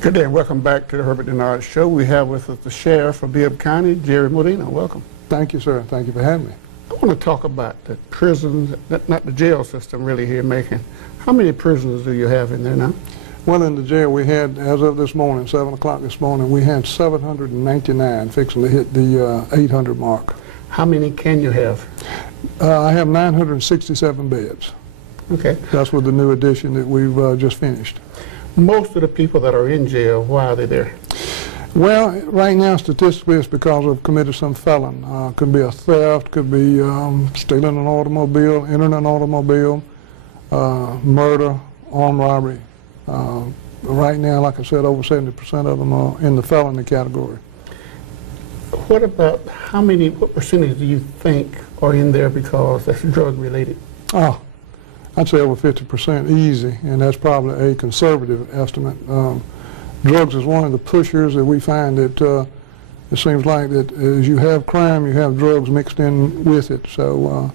Good day and welcome back to the Herbert Dennard Show. We have with us the Sheriff of Bibb County, Jerry Modena. Welcome. Thank you, sir. Thank you for having me. I want to talk about the prisons, not the jail system really here, Macon. How many prisoners do you have in there now? Well, in the jail we had, as of this morning, 7 o'clock this morning, we had 799, fixing to hit the 800 mark. How many can you have? I have 967 beds. Okay. That's with the new addition that we've just finished. Most of the people that are in jail, why are they there? Well, right now, statistically, it's because of committed some felon. Could be a theft, could be stealing an automobile, entering an automobile, murder, armed robbery. Right now, like I said, over 70% of them are in the felony category. What about what percentage do you think are in there because that's drug related? I'd say over 50% easy, and that's probably a conservative estimate. Drugs is one of the pushers that we find that it seems like that as you have crime, you have drugs mixed in with it. So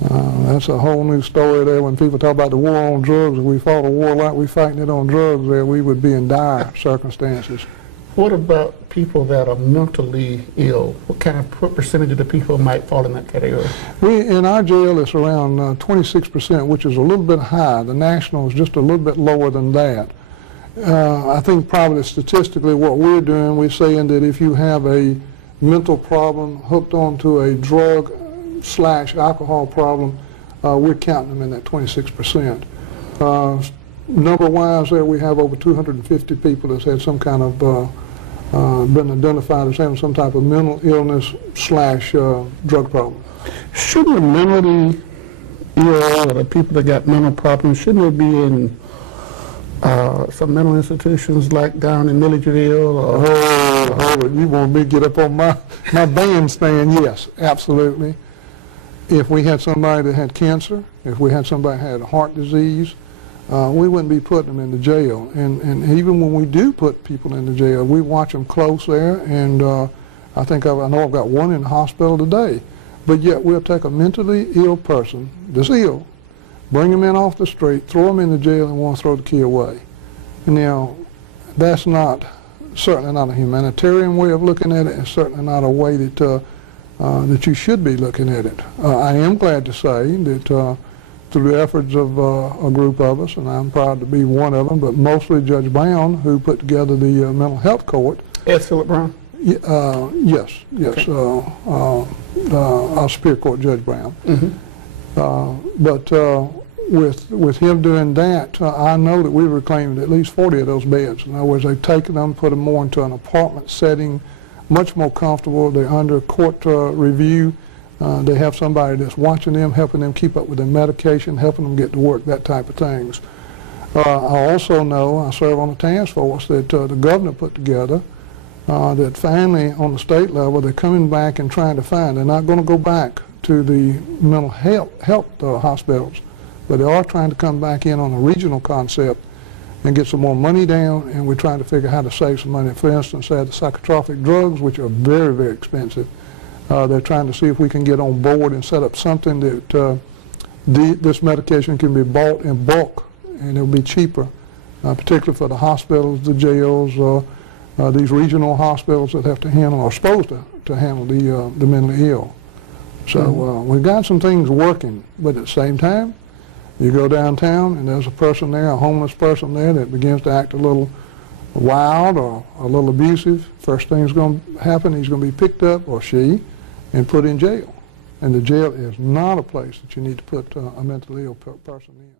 that's a whole new story there. When people talk about the war on drugs, if we fought a war like we're fighting it on drugs there, we would be in dire circumstances. What about people that are mentally ill? What percentage of the people might fall in that category? In our jail, it's around 26%, which is a little bit high. The national is just a little bit lower than that. I think probably statistically what we're doing, we're saying that if you have a mental problem hooked onto a drug/alcohol problem, we're counting them in that 26%. Number-wise there, we have over 250 people that's had some kind of been identified as having some type of mental illness/drug problem. Shouldn't the mentally ill or the people that got mental problems, shouldn't they be in some mental institutions like down in Milledgeville? You want me to get up on my bandstand? Yes, absolutely. If we had somebody that had cancer, if we had somebody that had heart disease, we wouldn't be putting them in the jail. And even when we do put people in the jail, we watch them close there. And I know I've got one in the hospital today. But yet we'll take a mentally ill person that's ill, bring them in off the street, throw them in the jail, and want to throw the key away. And now, that's certainly not a humanitarian way of looking at it. It's certainly not a way that you should be looking at it. I am glad to say that through the efforts of a group of us, and I'm proud to be one of them, but mostly Judge Brown, who put together the mental health court. S. Philip Brown? Yes, okay. Our Superior Court Judge Brown. Mm-hmm. But with him doing that, I know that we reclaimed at least 40 of those beds. In other words, they've taken them, put them more into an apartment setting, much more comfortable. They're under court review. They have somebody that's watching them, helping them keep up with their medication, helping them get to work, that type of things. I also know, I serve on a task force that the governor put together, that finally on the state level, they're coming back and trying to find. They're not going to go back to the mental health hospitals, but they are trying to come back in on a regional concept and get some more money down, and we're trying to figure out how to save some money. For instance, they have the psychotropic drugs, which are very, very expensive. They're trying to see if we can get on board and set up something that this medication can be bought in bulk, and it'll be cheaper, particularly for the hospitals, the jails, these regional hospitals that have to handle, or supposed to handle the mentally ill. So we've got some things working, but at the same time, you go downtown and there's a person there, a homeless person there, that begins to act a little wild or a little abusive. First thing's going to happen, he's going to be picked up, or she, and put in jail. And the jail is not a place that you need to put a mentally ill person in.